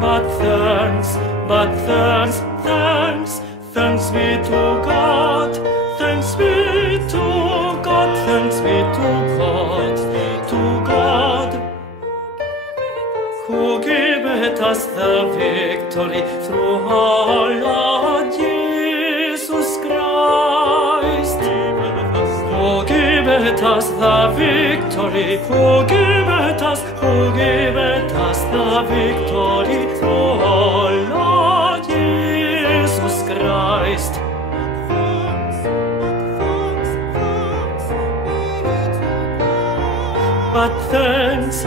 But thanks, thanks be to God, thanks be to God, thanks be to God, who giveth us the victory through our Lord Jesus Christ. Who giveth us the victory, who giveth us the victory through our Lord Jesus Christ. But thanks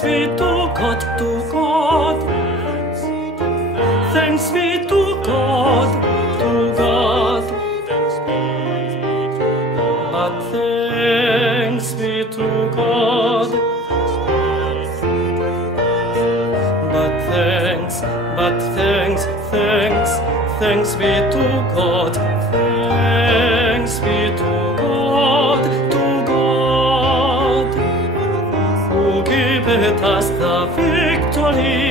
be to God, to God. Thanks be to God, to God. But thanks be to God. But thanks be to God. Thanks be to God, to God, who giveth us the victory,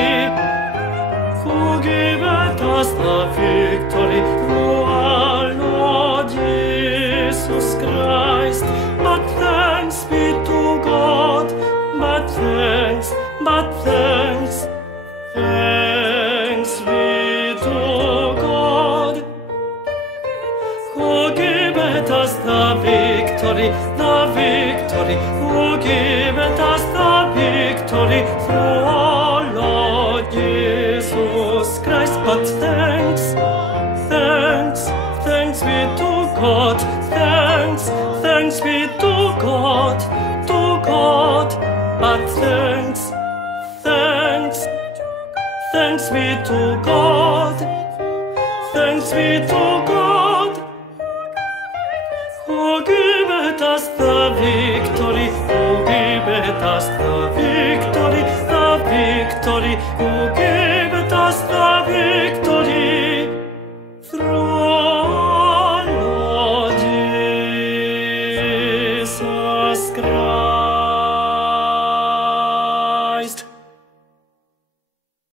who giveth us the victory through our Lord Jesus Christ. But thanks be to God, but thanks be to God, who giveth us the victory, who giveth us the victory through our Lord Jesus Christ. But thanks be to God, thanks be to God, to God. But thanks be to God, thanks be to God, who giveth us the victory, who giveth us the victory, who giveth